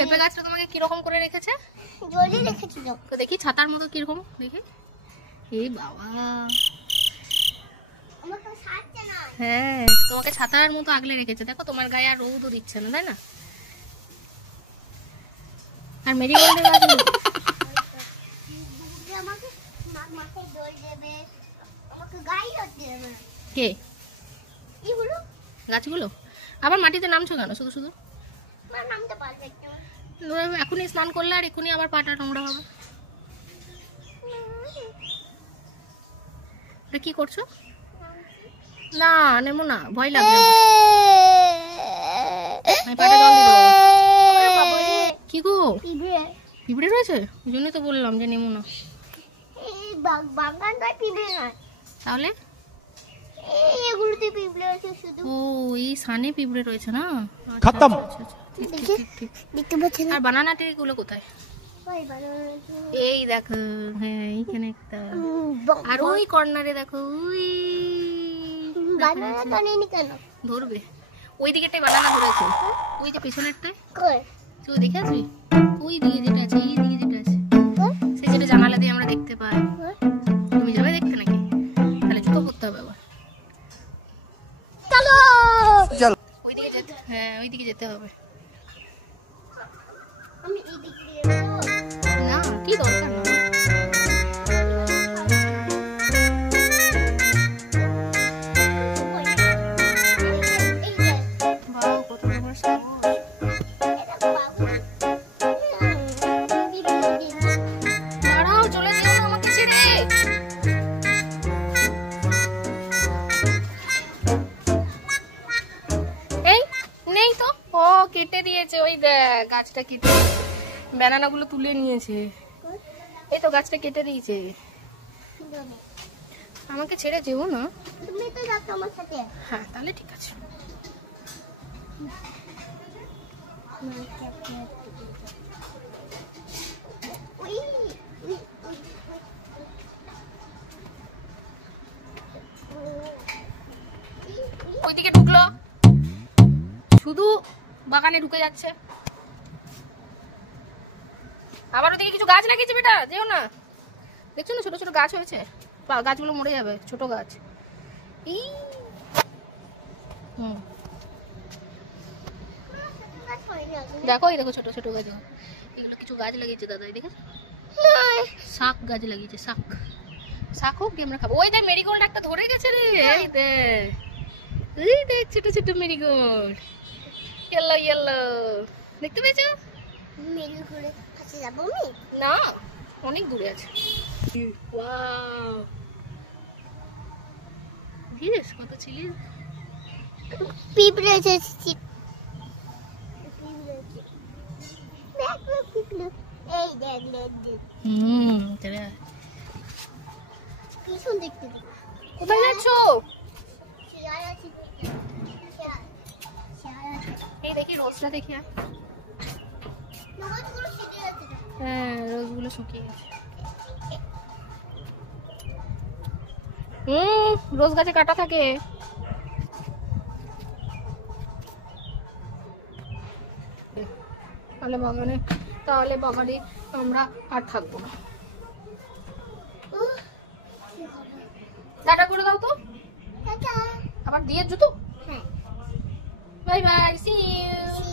পেঁপে গাছটা তোমাকে কিরকম করে রেখেছে? জলদি রেখেছিল তো দেখি ছাতার মতো কিরকম দেখি। এই বাবা, হ্যাঁ তোমাকে ছাতার মতো আগলে রেখেছে। দেখো তোমার গায়ে আর রৌদও দিচ্ছে না, তাই না? আর মেরিগোল্ডের গাছগুলো কে? গাছগুলো আবার মাটিতে নামছো কেন শুধু শুধু? এখনই স্নান করলে আর এখনই আবার পাটা নোংরা হবে। কি করছো? না নেমো না, ভয় লাগবে। কি গো, পিঁপড়ে রয়েছে? ওই জন্যই তো বললাম যে নেমো না। তাহলে ও এই সানে পিঁপড়ে রয়েছে না? খতম। আর বানানা ট্রি গুলো কোথায়? এই দেখো, হ্যাঁ এইখানে একটা, আর ওই কর্নারে দেখো, ওই ধরবে ওই দিকেরটাই বানানা ধরেছে। ওই যে পিছনেরটাই তুই দেখে আসবি, ওই দিকে যেটা আছে, এই দিকে যেটা আছে, সে যেটা জানালা দিয়ে আমরা দেখতে পাই। তুমি যাবে দেখতে নাকি? তাহলে জুতো পরতে হবে আবার। চলো ওইদিকে যেতে, হ্যাঁ ওইদিকে যেতে হবে। না কি দরকার না। কেটে দিয়েছে, ওই গাছটা কেটে ব্যানানা গুলো তুলে নিয়েছে। এই তো গাছটা কেটে দিয়েছে। আমাকে ছেড়ে যেও না। তুমি তো যাচ্ছো আমার সাথে। হ্যাঁ তাহলে ঠিক আছে। ওইদিকে ঢুকলো, শুধু বাগানে ঢুকে যাচ্ছে। আবার ওদিকে কিছু গাছ লাগিয়েছে, বেটা যেও না। দেখছো না ছোট ছোট গাছ হয়েছে, গাছগুলো মরে যাবে, ছোট গাছ। দেখো এই দেখো ছোট ছোট গাছ, এগুলো কিছু গাছ লাগিয়েছে দাদা, দেখেছো? শাক গাছ লাগিয়েছে, শাক। শাক হোক দিয়ে আমরা খাবো। ওই দেখ মেরিগোল্ড একটা ধরে গেছে রে, এই দেখ, এই দেখ ছোট ছোট মেরিগোল্ড, ইয়েলো ইয়েলো, দেখতে পেয়েছো? মেরিগোল্ডের কাছে যাবো আমি? না অনেক দূরে আছে। ওয়াও দিস কত চিলি পিঁপড়ে এসেছে। এই দেখ দেখ। চলে কি সুন্দর দেখতে। কোথায় যাচ্ছো? এই দেখি রোজটা দেখি। হ্যাঁ রোজগুলো শুকিয়ে গেছে। রোজ গাছে কাটা থাকে। তাহলে বাগানে আমরা আর থাকবো না। টাটা করে দাও তো, আবার দিয়ে জুতো। Bye bye, see you.